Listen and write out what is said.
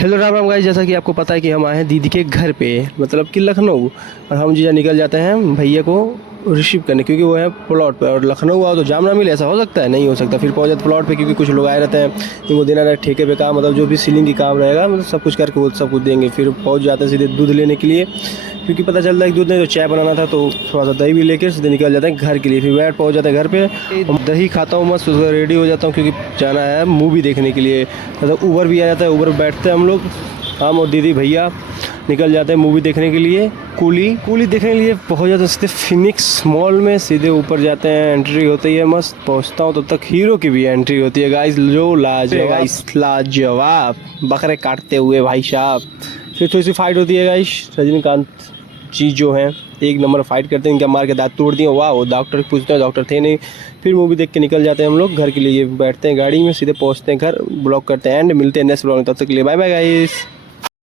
Hello Ram Ram guys, जैसा कि आपको पता है कि हम आए हैं दीदी के घर पे, मतलब कि लखनऊ। और हम जीजा निकल जाते हैं भैया को रिसीव करने, क्योंकि वो है प्लॉट पे। और लखनऊ आओ तो जाम ना मिले, ऐसा हो सकता है? नहीं हो सकता। फिर पहुंच जाते प्लॉट पे, क्योंकि कुछ लोग आए रहते हैं इनको देना रहता है ठेके पे काम, मतलब जो भी सीलिंग की काम रहेगा, मतलब सब कुछ करके वो सब कुछ देंगे। फिर पहुँच जाते हैं सीधे दूध लेने के लिए, क्योंकि पता चलता है कि दूध नहीं तो चाय बनाना था, तो थोड़ा सा दही भी लेकर सीधे निकल जाते हैं घर के लिए। फिर बैठ पहुँच जाते हैं घर पे, दही खाता हूँ मस्त, उसका रेडी हो जाता हूँ, क्योंकि जाना है मूवी देखने के लिए। मतलब ऊबर भी आ जाता है, ऊबर बैठते हैं हम लोग, हम और दीदी भैया निकल जाते हैं मूवी देखने के लिए। कूली देखने के लिए पहुँच जाते हैं सीधे फिनिक्स मॉल में। सीधे ऊपर जाते हैं, एंट्री होती है, मस्त पहुँचता हूँ तब तक हीरो की भी एंट्री होती है गाइस, जो लाजवाब बकरे काटते हुए भाई साहब। फिर थोड़ी सी फाइट होती है गाइस, रजनीकांत जी जो हैं एक नंबर फाइट करते हैं, इनका मार के दांत तोड़ दिए। वाह, वो डॉक्टर पूछते हैं, डॉक्टर थे नहीं। फिर मूवी देख के निकल जाते हैं हम लोग घर के लिए, बैठते हैं गाड़ी में, सीधे पहुंचते हैं घर, ब्लॉक करते हैं एंड मिलते हैं नेक्स्ट ब्लॉग में। तब तक के लिए बाय बाय गाइस।